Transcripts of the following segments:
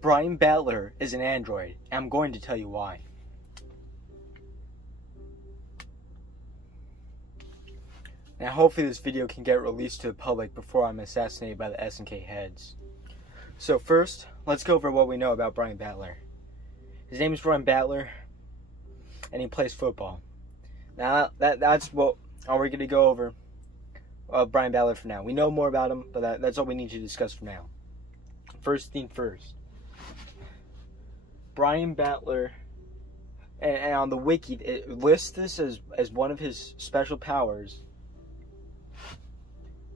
Brian Battler is an android, and I'm going to tell you why. Now, hopefully this video can get released to the public before I'm assassinated by the SNK heads. So first, let's go over what we know about Brian Battler. His name is Brian Battler, and he plays football. Now, that's what we're going to go over Brian Battler for now. We know more about him, but that's all we need to discuss for now. First thing first. Brian Battler, and on the wiki, it lists this as one of his special powers,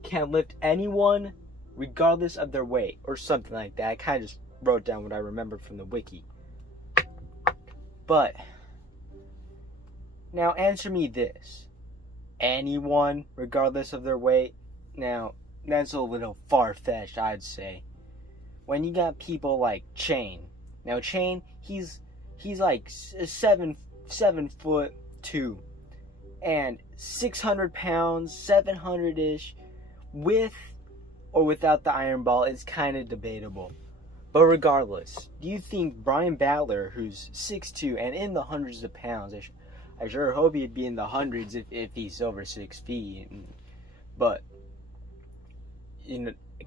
can lift anyone regardless of their weight, or something like that. I kind of just wrote down what I remember from the wiki. But, now answer me this. Anyone, regardless of their weight? Now, that's a little far-fetched, I'd say. When you got people like Chain. Now, Chain, he's like 7'2", and 600 pounds, 700-ish, with or without the iron ball is kind of debatable. But regardless, do you think Brian Battler, who's 6'2" and in the hundreds of pounds, I sure hope he'd be in the hundreds if he's over 6 feet, but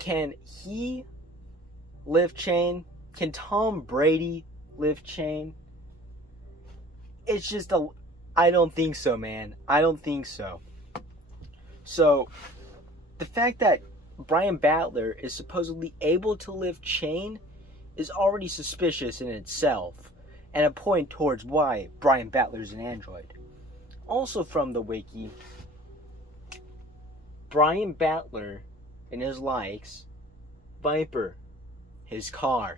can he lift Chain? Can Tom Brady lift Chain? It's just I don't think so, man. I don't think so. So, the fact that Brian Battler is supposedly able to lift Chain is already suspicious in itself, and a point towards why Brian Battler is an android. Also from the wiki, Brian Battler and his likes, Viper, his car.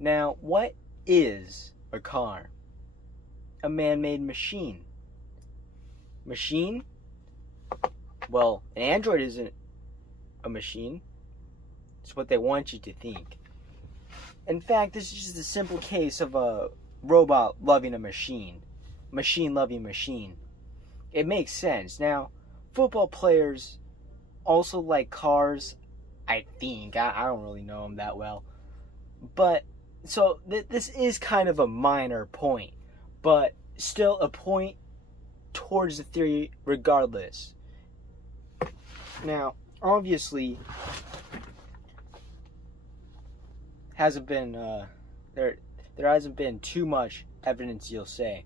Now, what is a car? A man-made machine. Machine? Well, an android isn't a machine. It's what they want you to think. In fact, this is just a simple case of a robot loving a machine. Machine loving machine. It makes sense. Now, football players also like cars, I think. I don't really know them that well. But, so, this is kind of a minor point. But, still a point towards the theory regardless. Now, obviously, hasn't been there hasn't been too much evidence, you'll say.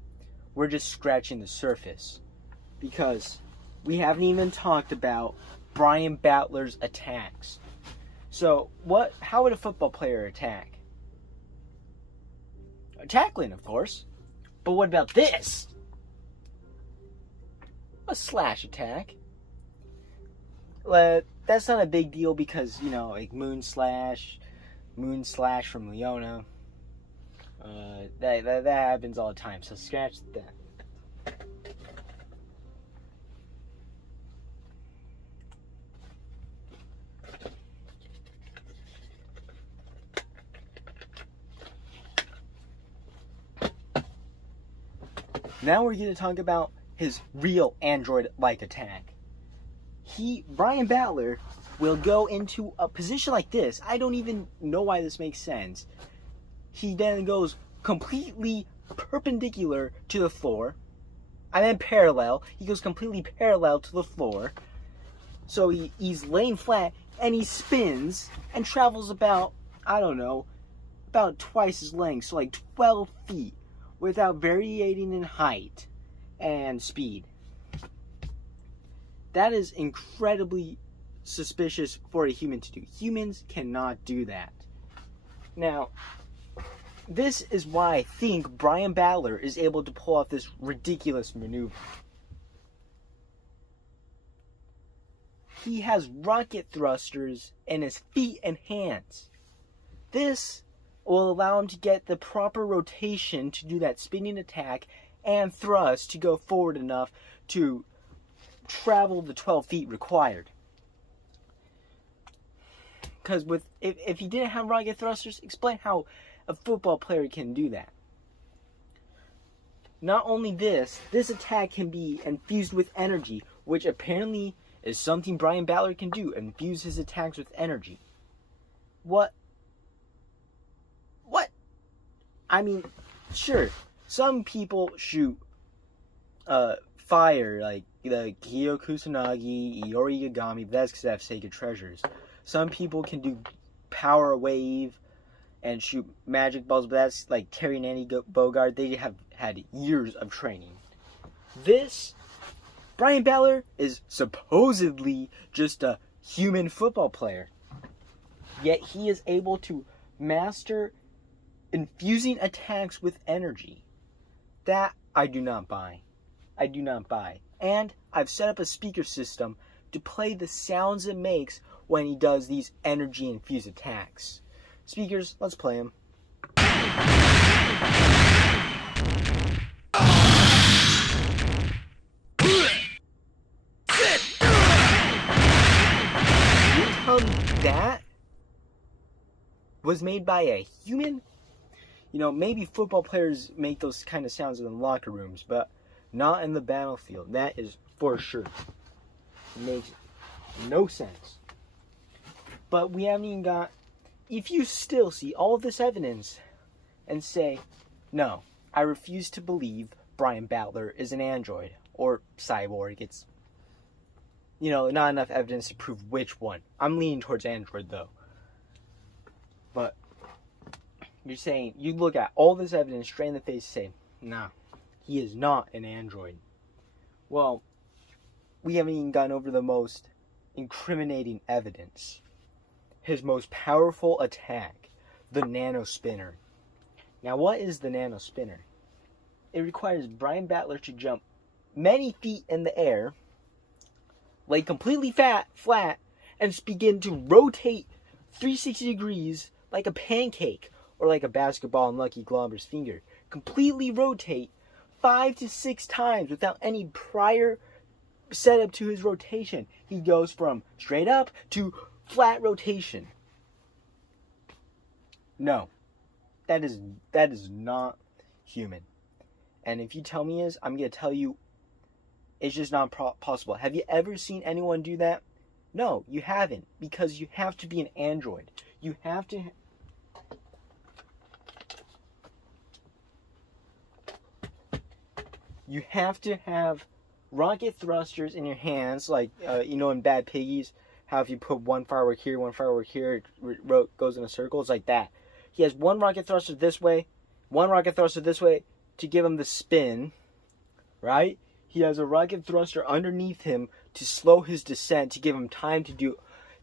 We're just scratching the surface, because we haven't even talked about Brian Battler's attacks. So, how would a football player attack? Tackling, of course. But what about this? A slash attack. That's not a big deal because, like Moon Slash from Leona. That happens all the time, so scratch that. Now we're going to talk about his real android-like attack. Brian Battler will go into a position like this. I don't even know why this makes sense. He then goes completely perpendicular to the floor. And then parallel. He goes completely parallel to the floor. So he's laying flat, and he spins and travels about twice his length, so like 12 feet, without variating in height and speed. That is incredibly suspicious for a human to do. Humans cannot do that. Now, this is why I think Brian Battler is able to pull off this ridiculous maneuver. He has rocket thrusters in his feet and hands. This will allow him to get the proper rotation to do that spinning attack and thrust to go forward enough to travel the 12 feet required. Because if he didn't have rocket thrusters, explain how a football player can do that. Not only this attack can be infused with energy, which apparently is something Brian Battler can do, infuse his attacks with energy. What I mean, sure, some people shoot fire, like the Kyo Kusanagi, Iori Yagami, but that's because they have sacred treasures. Some people can do power wave and shoot magic balls, but that's like Terry and Annie Bogard. They have had years of training. This, Brian Battler, is supposedly just a human football player. Yet he is able to master infusing attacks with energy. That I do not buy. I do not buy. And I've set up a speaker system to play the sounds it makes when he does these energy-infused attacks. Speakers, let's play them. That was made by a human? You know, maybe football players make those kind of sounds in the locker rooms, but not in the battlefield. That is for sure. It makes no sense. But we haven't even got... If you still see all of this evidence and say, no, I refuse to believe Brian Battler is an android or cyborg, it's, you know, not enough evidence to prove which one. I'm leaning towards android, though. But you're saying, you look at all this evidence straight in the face and say, nah, he is not an android. Well, we haven't even gone over the most incriminating evidence. His most powerful attack, the NANO spinner. Now, what is the NANO spinner? It requires Brian Battler to jump many feet in the air, lay completely flat, and begin to rotate 360 degrees like a pancake or like a basketball in Lucky Glauber's finger. Completely rotate 5 to 6 times without any prior setup to his rotation. He goes from straight up to flat rotation. No, that is not human. And if you tell me is, I'm going to tell you it's just not possible. Have you ever seen anyone do that? No, you haven't, because you have to be an android. You have to have rocket thrusters in your hands, like you know, in Bad Piggies, how if you put one firework here, it goes in a circle. It's like that. He has one rocket thruster this way, one rocket thruster this way to give him the spin, right? He has a rocket thruster underneath him to slow his descent, to give him time to do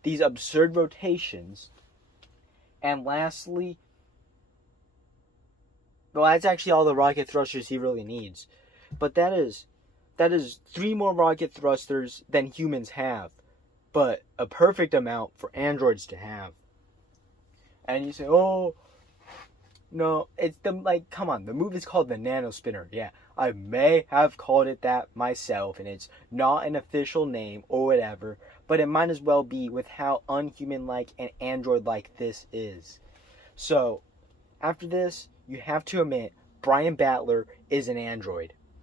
these absurd rotations. And lastly, well, that's actually all the rocket thrusters he really needs. But that is 3 more rocket thrusters than humans have. But a perfect amount for androids to have. And you say, oh, no, it's come on, the movie is called the NANO spinner. Yeah, I may have called it that myself, and it's not an official name or whatever, but it might as well be with how unhuman-like and android-like this is. So, after this, you have to admit, Brian Battler is an android.